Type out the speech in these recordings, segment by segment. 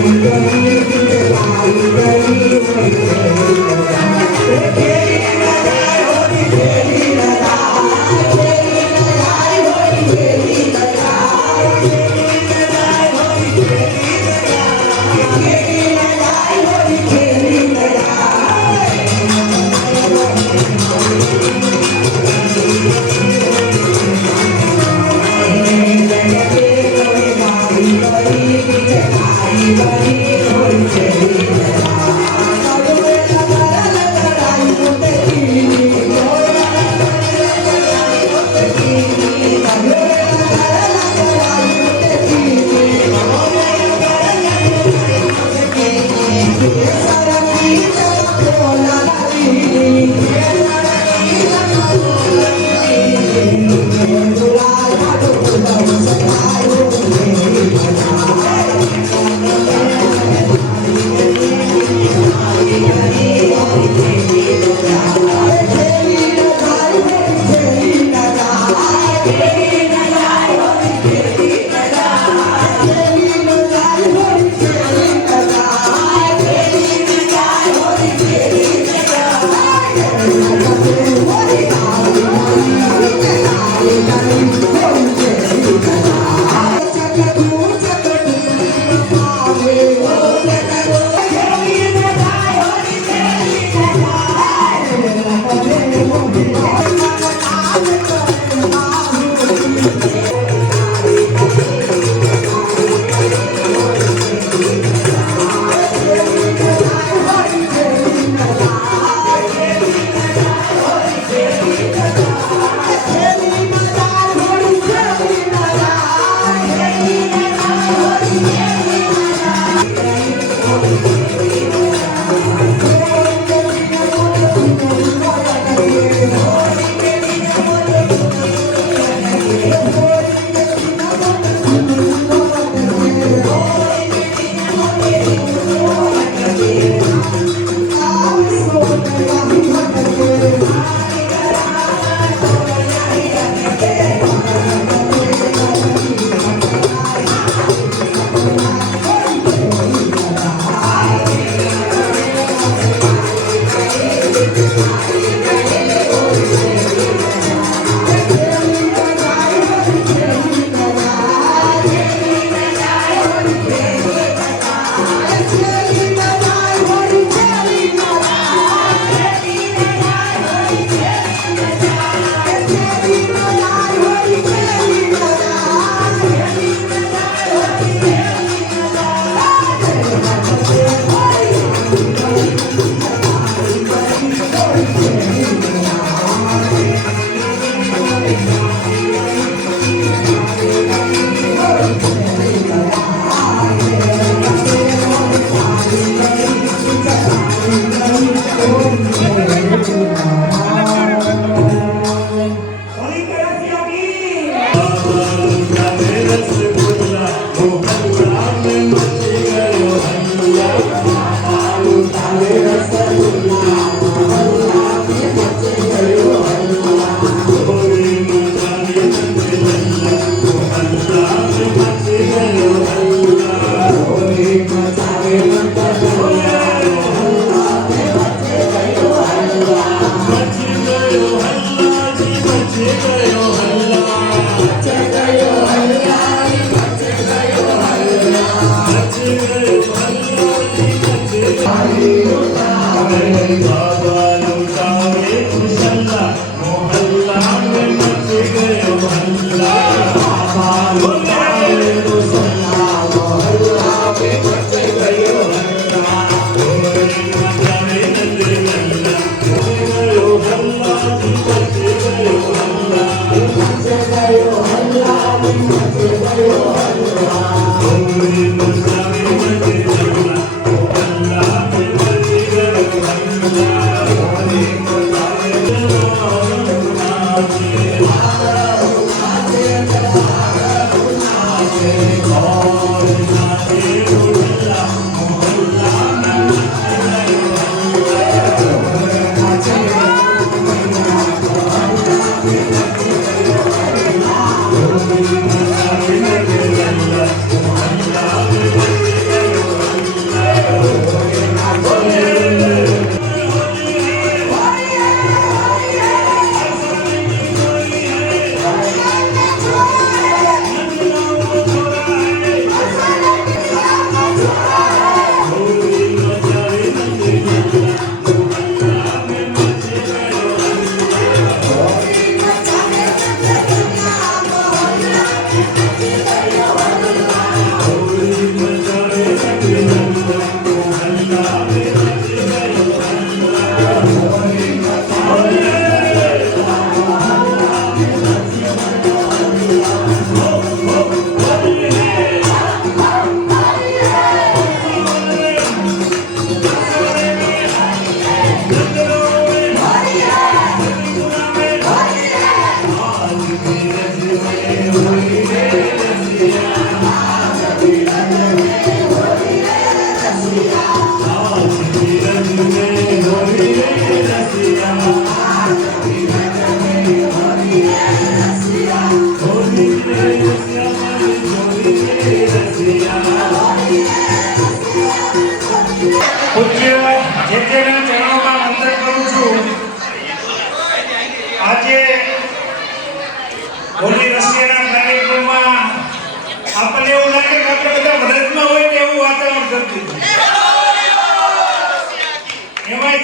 Allah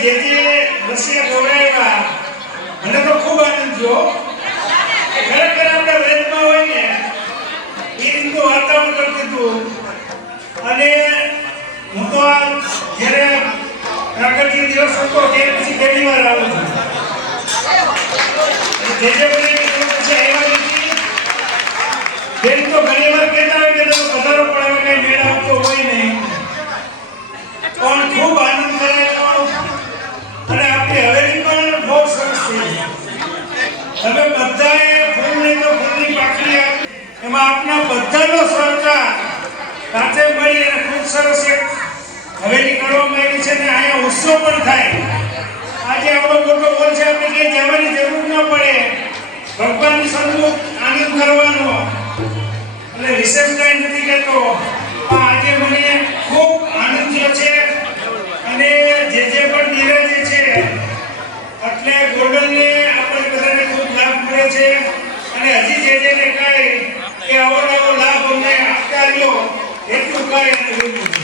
જે રસિયા ગવડાવ્યા મને તો ખૂબ આનંદ થયો. ખરેખર આપણે વેદમાં હોય ને એ રીતનું વાતાવરણ કરતું હતું. અને હું તો આ જ્યારે પ્રાગટ્ય દિવસ હતો ત્યારે પછી પહેલી વાર આવું છું. જે પછી આવ્યા નથી બેન તો ઘણી વાર કહેતા હોય કે તમે પધારો પણ હવે કઈ મેળ આવતો હોય નહીં. પણ ખૂબ આનંદ કરાયો અને આપણી હવેલી પણ બહુ સરસ થઈ. તમે બધાએ ફૂલ નહીં તો ફૂલની પાકડી આપી એમાં આપના બધાનો સહકાર સાથે મળી અને ખૂબ સરસ એક હવેલી કરવામાં આવી છે. ને અહીંયા ઉત્સવ પણ થાય. આજે આપણો મોટો બોલ છે, આપણે ક્યાંય જવાની જરૂર ન પડે, ભગવાનની સન્મુખ આનંદ કરવાનો. એટલે વિશેષ કઈ નથી કહેતો, આજે મને ખૂબ આનંદ થયો છે. અને જે પણ નિરાજે છે એટલે ગોલ્ડનને આપણે બધાને ખૂબ લાભ મળે છે. અને હજી જેને કાંઈ એ આવો લાભ અમને આપતા રહ્યો એટલું કાંઈ અને જોયું છે.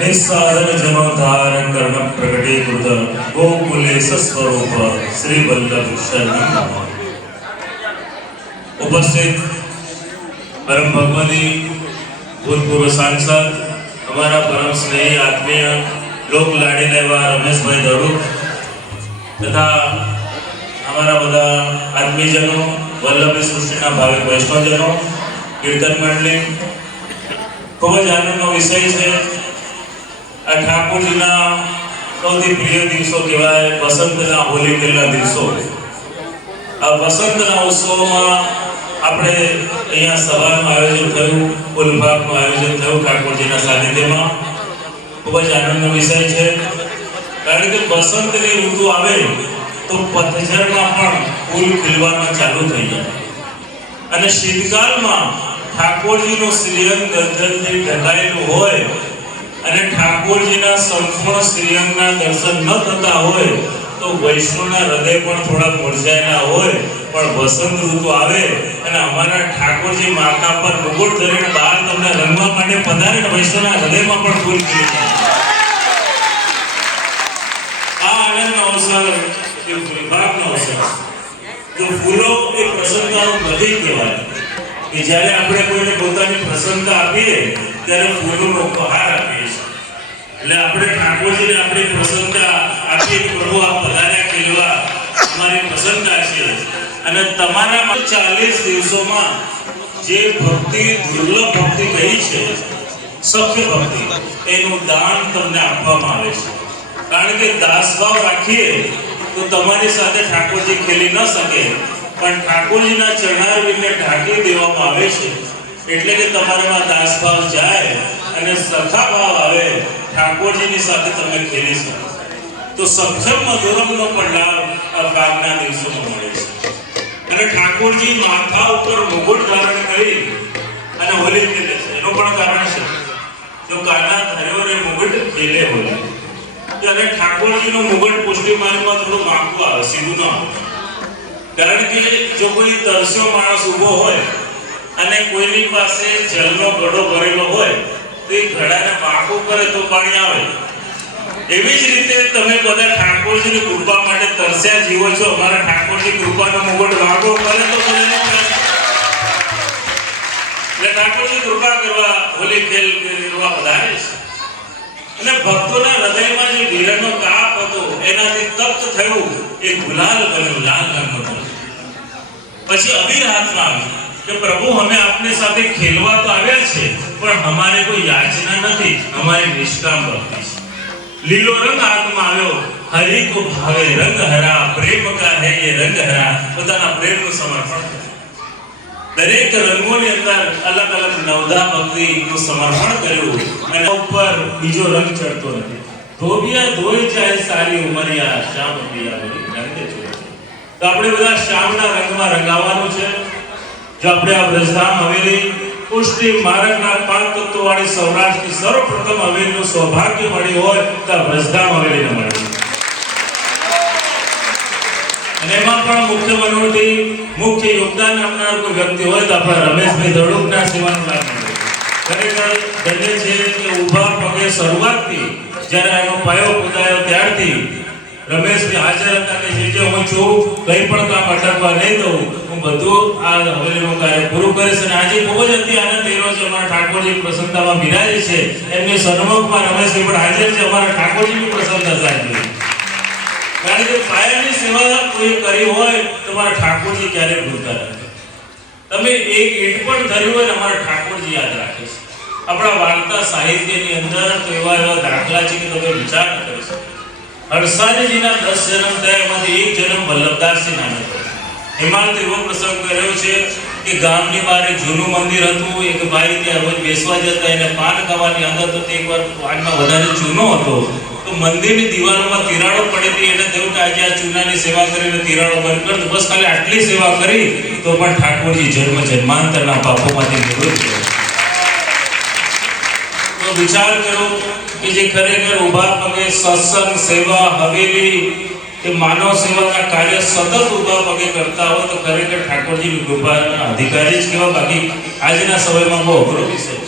નિસ્સાધન જનોધાર કર્ણ પ્રગટીકૃત ગોકુલેશ સ્વરૂપ શ્રી વલ્લભ શર્મા ઉપસ્થિત પરમ ભગવતી ભૂતપૂર્વ સાંસદ हमारा परम स्नेही आत्मीय लोक लाडीला एवं रमेशभाई दड़ू तथा हमारा बधा आत्मीयजनों वल्लभी सृष्टिना भाविक वैष्णवजनों कीर्तन मंडली खूब ज आनंदનો विषय है. आ ठाकुरजीना સૌથી પ્રિય દિવસો કહેવાય વસંતના હોલી પહેલા દિવસો. આ વસંતના ઉત્સવમાં આપણે અહીંયા સભાનું આયોજન થયું, ફૂલભાગનું આયોજન થયું ઠાકોરજીના સાનિધ્યમાં. ખૂબ જ આનંદનો વિષય છે, કારણ કે વસંતની ઋતુ આવે તો પતઝડમાં પણ ફૂલ ખીલવાનું ચાલુ થઈ જાય. અને શીતકાળમાં ઠાકોરજીનું શ્રીઅંગ ગંધનથી ઢંકાયેલું હોય અને ઠાકોરજીના સંપૂર્ણ શ્રીઅંગના દર્શન ન થતા હોય તો વૈષ્ણવના હૃદય પણ થોડા મૂર્છાયેલા હોય. પણ વસંત ઋતુ આવે અને અમારા ઠાકોરજી માથા પર મુગુટ ધરીને બહાર તમને રંગવા માટે પધારે ને વૈષ્ણવના હૃદયમાં પણ ફૂલ ખીલી જાય. આ આનંદનો અવસર એ ફૂલબાગનો અવસર. જો ફૂલો એ પ્રસન્નતાનું પ્રતીક કહેવાય કે જ્યારે આપણે કોઈને પોતાની પ્રસન્નતા આપીએ ત્યારે ફૂલોનો ઉપહાર આપીએ છીએ. એટલે આપણે ઠાકોરજીને આપણી પ્રસન્નતા આપીએ, પ્રભુ આ પધાર્યા ખીલવા અમારી પ્રસન્નતા છે. અને તમારામાં 40 દિવસોમાં જે ભક્તિ દુર્લભ ભક્તિ કહી છે સખ્ય ભક્તિ, એનું દાન તમને આપવામાં આવે છે. કારણ કે દાસભાવ રાખીએ તો તમારી સાથે ઠાકોરજી ખેલી ન શકે, પણ ઠાકોરજીના ચરણારવિંદને ઢાંકી દેવામાં આવે છે. એટલે કે તમારામાં દાસભાવ જાય અને સખા ભાવ આવે, ઠાકોરજીની સાથે તમે ખેલી શકો. તો સક્ષમ મધુરમનો પણ લાભ આ ભાગના દિવસોમાં મળે છે. અને ઠાકોરજી માથા ઉપર મુગુટ ધારણ કરી અને હોલી ખેલે છે. એનું પણ કારણ છે, જો કાના ધર્યો રે મુગુટ ખેલે હોલી. અને ઠાકોરજીનું મુગટ પુષ્ટિ માર્ગમાં થોડું માગવું આવે, સીધું ન આવે. કારણ કે જો કોઈ તરસ્યો માણસ ઊભો હોય અને કોઈની પાસે જલનો ઘડો ભરેલો હોય તો એ ઘડાને માગવું કરે તો પાણી આવે. એવી જ રીતે તમે બધા ઠાકોરજીની કૃપા માટે તરસ્યા જીવો છો. અમારા ઠાકોરજી કૃપાનો મુગટ વાગો કરે તો તમને એટલે ઠાકોરજી કૃપા કરવા હોલી ખેલ કરવા વધારે છે. અને ભક્તોના હૃદયમાં જે વિરહનો તાપ હતો એનાથી તપ્ત થયું, એ ગુલાલ બન્યું, લાલ રંગનું થયું. પછી અબીર હાથમાં આવી કે પ્રભુ અમે આપની સાથે ખેલવા તો આવ્યા છે, પણ અમારે કોઈ યાચના નથી, અમારી નિષ્કામ ભક્તિ છે. લીલો રંગ હાથમાં આવ્યો, હરિ કો ભાવે રંગ હરા, પ્રેમ કા હે યે રંગ હરા. પોતાના પ્રેમનું સમર્પણ. દરેક રંગોની અંદર અલગ અલગ નવધા ભક્તિનું સમર્પણ કર્યું. અને ઉપર બીજો રંગ ચડતો નથી. ધોબિયા ધોઈ જાય સારી ઉમરિયા, શ્યામ પિયા બોલી રંગે જોઈ. તો આપણે બધા શ્યામના રંગમાં રંગાવાનું છે. જો આપણે આ બ્રજધામ હવેલી પુષ્ટિ માર્ગના 5 તત્વવાળી સૌરાષ્ટ્રની સર્વપ્રથમ હવેલીનું સૌભાગ્ય મળ્યું હોય તો બ્રજધામ હવેલીને મળ્યું. અને એમાં પણ મુખ્ય મનોરથી મુખ્ય યોગદાન આપનાર કોઈ વ્યક્તિ હોય તો આપણા રમેશભાઈ દડુકના સેવાનું લાભ મળે. ખરેખર ધન્ય છે કે ઊભા પગે શરૂઆતથી જ્યારે આનો પાયો પોતાયો ત્યારથી રમેશભાઈ હાજર હતા કે જે હું છું કંઈ પણ કામ અટકવા નહીં દઉં, હું બધું આ હવેલીનું કાર્ય પૂરું કરીશ. અને આજે ખૂબ જ અતિ આનંદ થઈ રહ્યો છે. અમારા ઠાકોરજી પ્રસન્નતામાં બિરાજે છે, એમની સન્મુખમાં રમેશભાઈ પણ હાજર છે. અમારા ઠાકોરજીની પ્રસન્નતા સાહેબ, કારણ કે પાયાની સેવા કોઈ કરી હોય તો મારા ઠાકોરજી ક્યારેય ભૂલતા નથી. તમે એક ઈંટ પણ ધર્યું હોય ને અમારા ઠાકોરજી યાદ રાખે છે. આપણા વાર્તા સાહિત્યની અંદર તો એવા દાખલા છે કે તમે વિચાર ન કરી શકો. હરસાજીના 10 જન્મ થયા, એમાંથી એક જન્મ વલ્લભદાસજી નામે થયો. હિમાલત એવો પ્રસંગ કર્યો છે કે ગામની બહાર એક જૂનું મંદિર હતું. એક ભાઈ ત્યાં રોજ બેસવા જતા, એને પાન ખાવાની આદત હતી. એકવાર પાનમાં વધારે ચૂનો હતો તો મંદિરની દિવાલોમાં તિરાડો પડી હતી. એને થયું કે આજે આ ચૂનાની સેવા કરીને તિરાડો બંધ કર, બસ ખાલી આટલી સેવા કરી તો પણ ઠાકોરજી જન્મ જન્માંતરના પાપોમાંથી નિવૃત્ત થયા. તો વિચાર કરો કે જે ખરેખર ઊભા પગે સત્સંગ, સેવા, હવેલી કે માનવ સેવાના કાર્ય સતત ઊભા પગે કરતા હોય તો ખરેખર ઠાકોરજીની કૃપાના અધિકારી જ કહેવાય. બાકી આજના સમયમાં બહુ અઘરો વિષય છે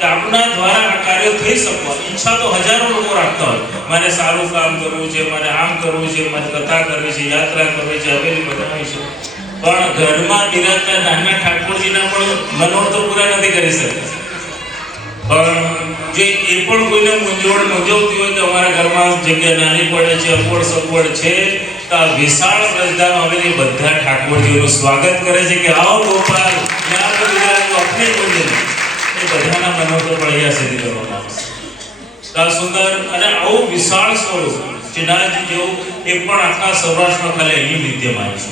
કે આપણા દ્વારા આ કાર્ય થઈ શકવા. ઈચ્છા તો હજારો લોકો રાખતા હોય, મારે સારું કામ કરવું છે, મારે આમ કરવું છે, મારે કથા કરવી છે, યાત્રા કરવી છે, હવેલી બનાવવી છે, પણ ઘરમાં બિરાજતા નાના ઠાકોરજીના પણ મનોરથો પૂરા નથી કરી શકતા. પણ જે એ પણ કોઈને મૂંઝવતી હોય કે અમારા ઘરમાં જગ્યા નાની પડે છે, અગવડ સગવડ છે, તો આ વિશાળ પ્રજ્ઞા આવેલી બધા ઠાકોરજીઓનું સ્વાગત કરે છે કે આવો ગોપાલ, ત્યાં તો બિરાજો અપને બોલે. એ બધાના મનોરથો પણ અહીંયા સિદ્ધ કરવામાં આવશે. આ સુંદર અને આવું વિશાળ સ્વરૂપ શ્રીનાથજી જેવું એ પણ આખા સૌરાષ્ટ્રમાં ખાલી અહીં વિદ્યમાન છે.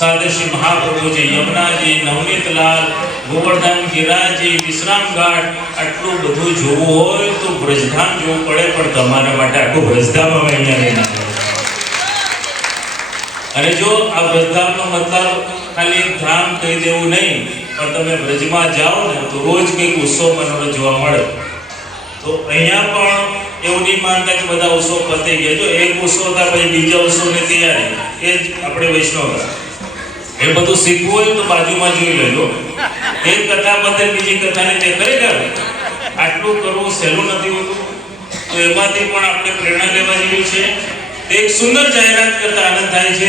સાથે શ્રી મહાપ્રભુજી, યમુનાજી, નવનીતલાલ, ગોવર્ધન ગિરાજી, વિશ્રામ ઘાટ, આટલું બધું જોવું હોય તો બ્રજધામ જોવું પડે. પણ તમારા માટે આખું બ્રજધામ અમે અહીંયા લઈને આવ્યા. અને જો આ બ્રજધામનો મતલબ ખાલી એક ધામ કહી દેવું નહીં, પણ તમે બ્રજમાં જાઓ ને તો રોજ કંઈક ઉત્સવ મનોરંજન જોવા મળે. તો અહીંયા પણ એવું નહીં માનતા કે બધા ઉત્સવ પતી ગયા. જો એક ઉત્સવ હતા પછી બીજા ઉત્સવની તૈયારી, એ જ આપણે વૈષ્ણવ. એ બધું શીખવું હોય તો બાજુમાં જોઈ લેજો. એક કથા બદલ બીજી કથાને તે ખરેખર આટલું કરવું સહેલું નથી હોતું. તો એમાંથી પણ આપણે પ્રેરણા લેવા જેવી છે. એક સુંદર જાહેરાત કરતા આનંદ થાય છે.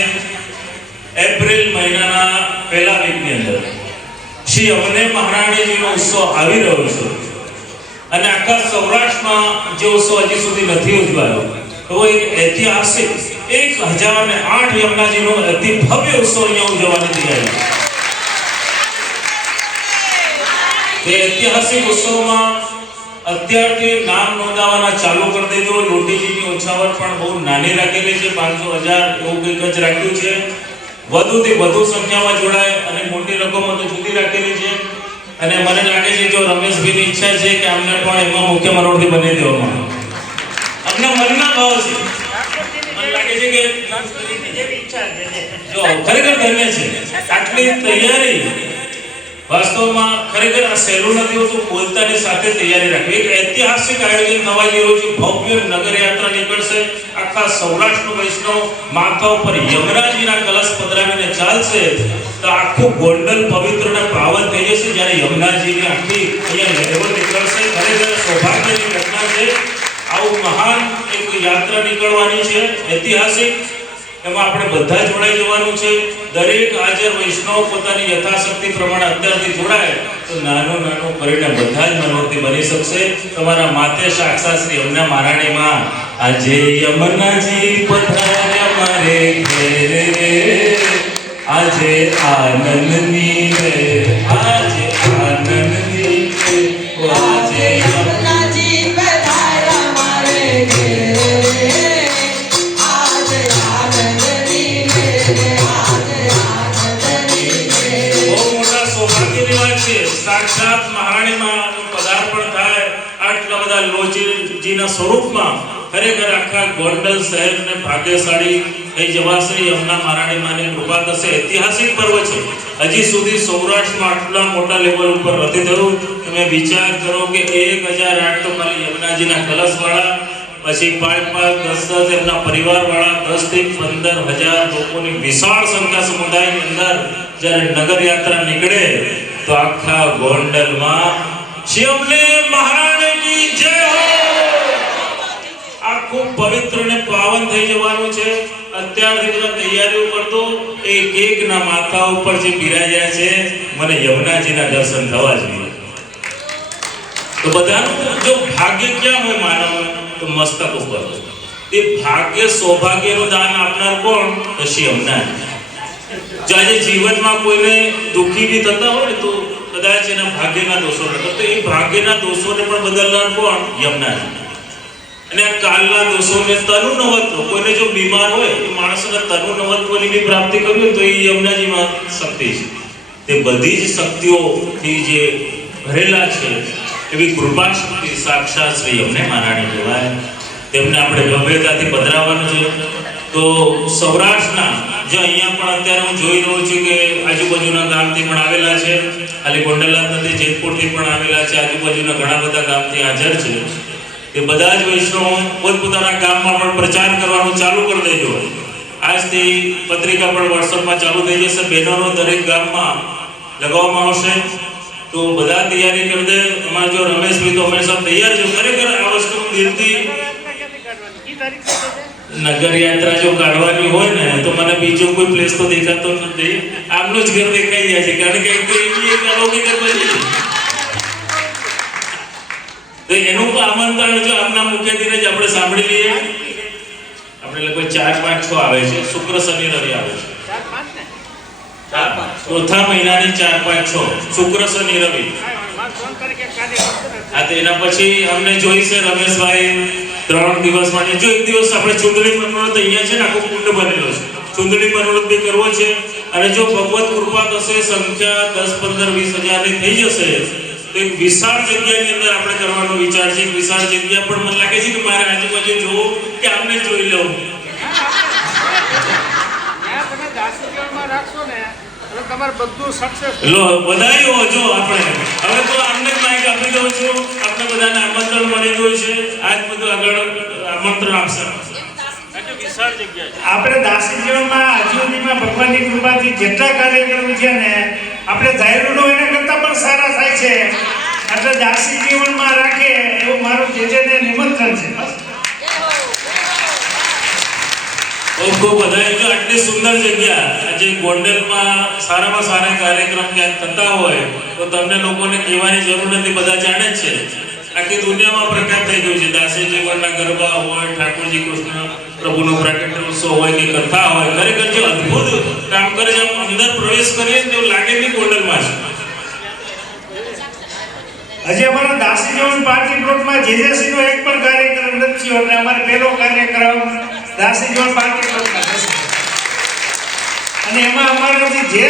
એપ્રિલ મહિનાના પહેલા વીકની અંદર શ્રી અવને મહારાણીજીનો ઉત્સવ આવી રહ્યો છે. અને આખા સૌરાષ્ટ્રમાં જે ઉત્સવ હજી સુધી નથી ઉજવાયો, તો એક ઐતિહાસિક 1008 યમુનાજીનો અતિ ભવ્ય ઉત્સવ અહીંયા ઉજવવાની તૈયારી. તે ઐતિહાસિક ઉત્સવમાં અત્યારથી નામ નોંધાવવાના ચાલુ કરી દેજો. લોટીજીની ઓછાવર પણ બહુ નાની રાખેલી છે, 500,000 એવું કંઈક જ રાખ્યું છે. વધુથી વધુ સંખ્યામાં જોડાય અને મોટી રકમો તો જુદી રાખેલી છે. અને મને લાગે છે જો રમેશભાઈની ઈચ્છા છે કે અમને પણ એમાં મુખ્ય મનોરથી બની દેવામાં આવે. અમને મનના ભાવ છે. મને લાગે છે કે જો ખરેખર ધન્ય છે આટલી તૈયારી. વાસ્તવમાં ખરેખર આ સહેલું નથી હોતું. બોલતાની સાથે તૈયારી રાખવી. એક ઐતિહાસિક આયોજન નવાજી રોજ ભવ્ય નગર યાત્રા નીકળશે. આખા સૌરાષ્ટ્રનું વૈષ્ણવ માથા ઉપર યમુનાજીના કલશ પધરાવીને ચાલશે તો આખું ગોંડલ પવિત્ર અને પાવન થઈ જશે. જ્યારે યમુનાજીની આખી અહીંયા લેવલ નીકળશે. ખરેખર સૌભાગ્યની ઘટના છે. આવું મહાન એક યાત્રા નીકળવાની છે ઐતિહાસિક. એમાં આપણે બધા જોડાઈ જવાનું છે. દરેક હાજર વૈષ્ણવ પોતાની યથાશક્તિ પ્રમાણે અત્યારથી જોડાય તો નાનું કરીને બધા જ મનોરથી બની શકશે. તમારા માતે સાક્ષાત શ્રી યમુના મહારાણીમાં આજે યમુનાજી પધાર્યા મારે ઘેરે રે, આજે આનંદની રે, આજે આનંદની રે, આજે યમુનાજી પધાર્યા મારે ઘેરે રે, આજે આનંદની રે, આજે આનંદની રે. બહુ મોટા સૌભાગ્યની વાત છે. સાક્ષાત મહારાણીમાં પદાર્પણ થાય આટલા બધા લોચીજીના સ્વરૂપમાં. ખરેખર આખા ગોંડલ શહેરને ભાગ્યશાળી થઈ જવાશે. યમુના મહારાણીમાંની કૃપા થશે. ઐતિહાસિક પર્વ છે. હજી સુધી સૌરાષ્ટ્રમાં આટલા મોટા લેવલ ઉપર નથી થયું. તમે વિચાર કરો કે 1008 તો ખાલી યમુનાજીના કલશવાળા, પછી 5-5, 10-10 એમના પરિવારવાળા, 10 થી 15,000 લોકોની વિશાળ સંખ્યા સમુદાયની અંદર જ્યારે નગર યાત્રા નીકળે તો આખા ગોંડલમાં શ્રી અવને મહારાણીની જય હો. પવિત્ર અને પાવન થઈ જવાનું છે. અત્યારથી જો તૈયારીઓ કરતો એ કેકના માથા ઉપર જે બિરાજ્યા છે મને યમુનાજીના દર્શન થવા જોઈએ. તો બધાનું જો ભાગ્ય ક્યાં હોય માનવ તો મસ્તક ઉપર. એ ભાગ્ય સૌભાગ્યનું દાન આપનાર કોણ? તો શ્રી યમુનાજી. જો આજે જીવનમાં કોઈને દુઃખી બી થતા હોય ને તો કદાચ એના ભાગ્યના દોષો નતો, તો એ ભાગ્યના દોષોને પણ બદલનાર કોણ? યમુનાજી. અને આ કાલના દોષોને તનુ નવત્વ, કોઈને જો બીમાર હોય એ માણસને તનુ નવત્વની બી પ્રાપ્તિ કરવી તો એ યમુનાજીમાં શક્તિ છે. તે બધી જ શક્તિઓથી જે ભરેલા છે એવી કૃપા શક્તિ સાક્ષાત શ્રી યમને મહારાણી કહેવાય. તેમને આપણે ગંભીરતાથી પધરાવવાનું છે. તો સૌરાષ્ટ્રના જે અહીંયા પણ અત્યારે હું જોઈ રહ્યો છું કે આજુબાજુના ગામથી પણ આવેલા છે, ખાલી ગોંડલના નથી, જેતપુરથી પણ આવેલા છે, આજુબાજુના ઘણા બધા ગામથી હાજર છે. એ બધા જ વૈષ્ણવ પોતપોતાના ગામમાં પણ પ્રચાર કરવાનું ચાલુ કરી દેજો. આજથી પત્રિકા પણ વોટ્સઅપમાં ચાલુ થઈ જશે, બહેનોનો દરેક ગામમાં લગાવવામાં આવશે. તો બધા તૈયારી કરી દે. અમારા જો રમેશભાઈ તો હંમેશા તૈયાર છે. ખરેખર આ વસ્તુનું દિલથી નગર યાત્રા જો કાઢવાની હોય ને તો મને બીજો કોઈ પ્લેસ તો દેખાતો નથી, આમનું જ ઘર દેખાઈ જાય છે. કારણ કે એવી એક અલૌકિક બની તો એનું આમંત્રણ જો આપના મુખ્યત્વે જ આપણે સાંભળી લઈએ. આપણે લગભગ 4, 5, 6 આવે છે, શુક્ર શનિ રવિ આવે છે. ચોથા મહિનાની 4, 5, 6 શુક્ર શનિ રવિ. હા, તો એના પછી અમને જોઈ છે રમેશભાઈ 3 દિવસ માટે. જો એક દિવસ આપણે ચૂંટણી મનોરથ અહીંયા છે ને આખો કુંડ બનેલો છે, ચૂંટણી મનોરથ બી કરવો છે. અને જો ભગવત કૃપા થશે, સંખ્યા 10, 15, 20 હજારની થઈ જશે તો એક વિશાળ જગ્યાની અંદર આપણે કરવાનો વિચાર છે. વિશાળ જગ્યા પણ મને લાગે છે કે મારે આજુબાજુ જોવું કે આમને જોઈ લઉં. તમારે બધું સક્સેસ લો બધાયો જો આપણે હવે તો આમને માઈક આપી દઉં છું. આપણે બધાને આમંત્રણ મળી ગયું છે. આજ બધું આગળ આમંત્રણ આપશે. વિશાળ જગ્યા છે. આપણે દાસી જીવનમાં આજુબાજુમાં ભગવાનની કૃપાથી જેટલા કાર્યક્રમ છે ને આપણે ધાર્યું એના કરતા પણ સારા થાય છે. એટલે દાસી જીવનમાં રાખે એવું મારું જેજેને નિમંત્રણ છે. બસ ખૂબ બધાએ જો આટલી સુંદર જગ્યા આજે ગોંડલમાં સારામાં સારા કાર્યક્રમ ક્યાંક થતા હોય તો તમને લોકોને કહેવાની જરૂર નથી, બધા જાણે જ છે. આખી દુનિયામાં પ્રખ્યાત થઈ ગયું છે. દાસી જીવનના ગરબા હોય, ઠાકોરજી કૃષ્ણ પ્રભુનો પ્રાગટ્ય ઉત્સવ હોય કે કથા હોય, ખરેખર જે અદ્ભુત કામ કરે છે. અંદર પ્રવેશ કરીએ તો લાગે નહીં ગોંડલમાં છે. હજી અમારા દાસી જીવન પાર્ટી પ્લોટમાં જેજેસીનો એક પણ કાર્યક્રમ નથી થયો અને અમારો પહેલો કાર્યક્રમ દાસી જીવન પાર્ટી પ્લોટમાં થશે. અને એમાં અમારાથી જે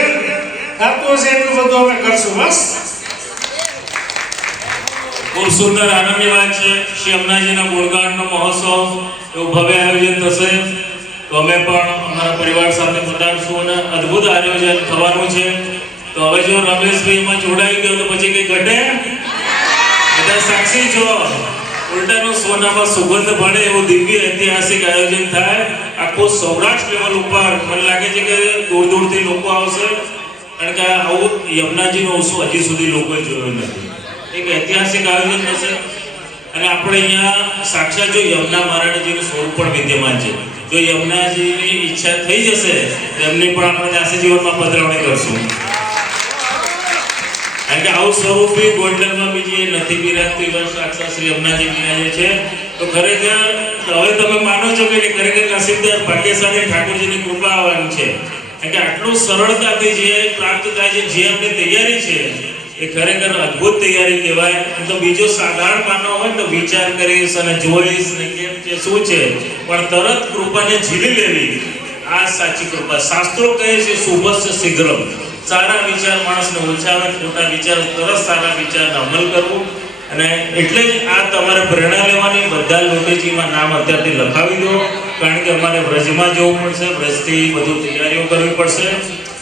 થતું હશે એટલું બધું અમે કરશું. બસ ખૂબ સુંદર આનંદની વાત છે. શ્રી અમનાજીના ગુણગાનનો મહોત્સવ એવું ભવ્ય આયોજન થશે. તો અમે પણ અમારા પરિવાર સાથે પધારશું અને અદ્ભુત આયોજન થવાનું છે. તો હવે જો રમેશભાઈ એમાં જોડાઈ ગયો તો પછી કઈ ઘટે? બધા સાક્ષી છો. ઉલટાનો સોનામાં સુગંધ ભળે એવું દિવ્ય ઐતિહાસિક આયોજન થાય. આખો સૌરાષ્ટ્ર લેવલ ઉપર મને લાગે છે કે દૂર દૂરથી લોકો આવશે. કારણ કે આવું યમુનાજીનો ઉત્સવ હજી સુધી લોકોએ જોયો નથી. એક ઐતિહાસિક આયોજન થશે અને આપણે અહીંયા સાક્ષાત જો યમુના મહારાણીજીનું સ્વરૂપ પણ વિદ્યમાન છે. જો યમુનાજીની ઈચ્છા થઈ જશે તો એમની પણ આપણે દાસી જીવનમાં પધરાવણી કરશું. કારણ કે આવું સ્વરૂપ બી ગોંડલમાં બીજી નથી બિરાજતું. સાક્ષાત શ્રી યમુનાજી બિરાજે છે. તો ખરેખર હવે તમે માનો છો કે ખરેખર નસીબદાર ભાગ્યશાળી ઠાકોરજીની કૃપા આવવાની છે. કારણ કે આટલું સરળતાથી જે પ્રાપ્ત થાય છે, જે આપણી તૈયારી છે એ ખરેખર અદ્ભુત તૈયારી કહેવાય. તો બીજો સાધારણ માનવ હોય તો વિચાર કરીશ અને જોઈશ ને કેમ છે શું છે, પણ તરત કૃપાને ઝીલી લેવી આ સાચી કૃપા. શાસ્ત્રો કહે છે શુભસ્ય શીઘ્રમ. સારા વિચાર માણસને ઉલચાવે, ખોટા વિચાર તરત સારા વિચારને અમલ કરવું. અને એટલે જ આ તમારે પ્રેરણા લેવાની. બધા લોટેજીમાં નામ અત્યારથી લખાવી દો. કારણ કે અમારે વ્રજમાં જવું પડશે, વ્રજથી બધું તૈયારીઓ કરવી પડશે.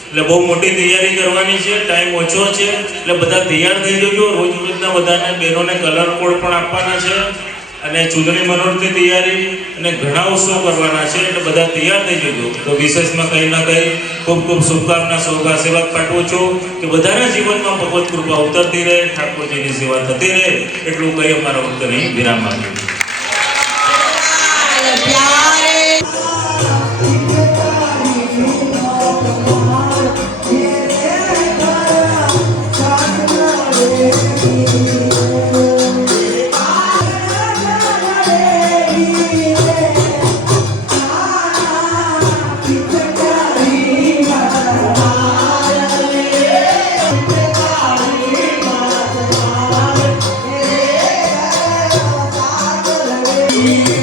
એટલે બહુ મોટી તૈયારી કરવાની છે. ટાઈમ ઓછો છે એટલે બધા તૈયાર થઈ જજો. રોજ રોજના બધાને બહેનોને કલર કોડ પણ આપવાના છે અને ચૂંટણી મનોરથની તૈયારી અને ઘણા ઉત્સવ કરવાના છે. એટલે બધા તૈયાર થઈ જજો. તો વિશેષમાં કંઈ ના કંઈ ખૂબ ખૂબ શુભકામના, સૌ આશીર્વાદ પાઠવું છું કે બધાના જીવનમાં ભગવત કૃપા ઉતરતી રહે, ઠાકોરજીની સેવા થતી રહે. એટલું કંઈ અમારા વખતે નહીં વિરામ માંગ્યું. Thank you.